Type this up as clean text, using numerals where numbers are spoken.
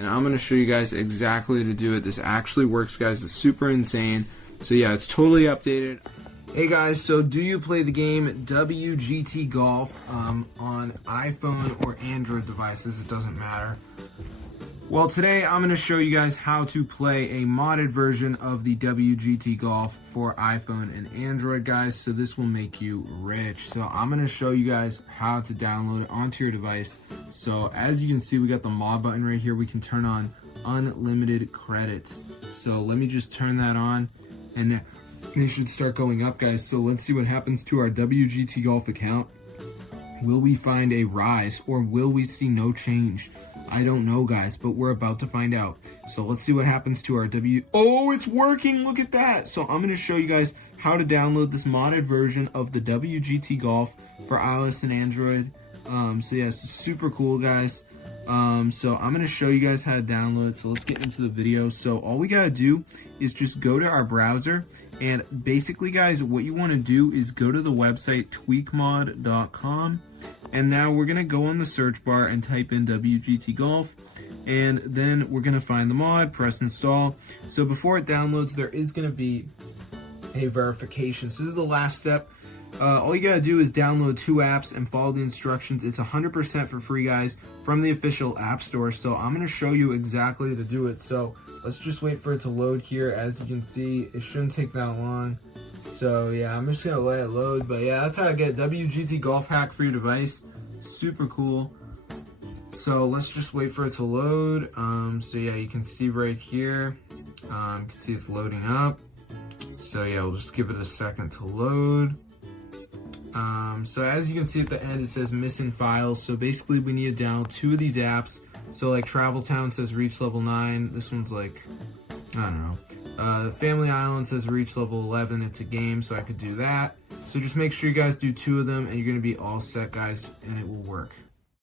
and I'm going to show you guys exactly how to do it. This actually works, guys. It's super insane. So yeah, it's totally updated. Hey guys, so do you play the game WGT Golf on iPhone or Android devices? It doesn't matter. Well, today I'm going to show you guys how to play a modded version of the WGT Golf for iPhone and Android, guys. So this will make you rich. So I'm going to show you guys how to download it onto your device. So as you can see, we got the mod button right here. We can turn on unlimited credits. So let me just turn that on, and they should start going up, guys. So let's see what happens to our WGT Golf account. Will we find a rise, or will we see no change? I don't know, guys, but we're about to find out. So let's see what happens to our Oh, it's working! Look at that! So I'm going to show you guys how to download this modded version of the WGT Golf for iOS and Android. So yeah, it's super cool, guys. So I'm going to show you guys how to download it. So let's get into the video. So all we got to do is just go to our browser, and basically, guys, what you want to do is go to the website tweakmod.com. And now we're going to go on the search bar and type in WGT Golf, and then we're going to find the mod, press install. So before it downloads, there is going to be a verification. So this is the last step. All you got to do is download 2 apps and follow the instructions. It's 100% for free, guys, from the official app store. So I'm going to show you exactly how to do it. So let's just wait for it to load here. As you can see, it shouldn't take that long. So yeah, I'm just gonna let it load, but yeah, that's how I get WGT Golf Hack for your device. Super cool. So let's just wait for it to load. So yeah, you can see right here, you can see it's loading up. So yeah, we'll just give it a second to load. So as you can see at the end, it says missing files. So basically we need to download 2 of these apps. So like Travel Town says reach level 9. This one's like, I don't know. Family Island says reach level 11. It's a game, so I could do that. So just make sure you guys do 2 of them, and you're going to be all set, guys, and it will work.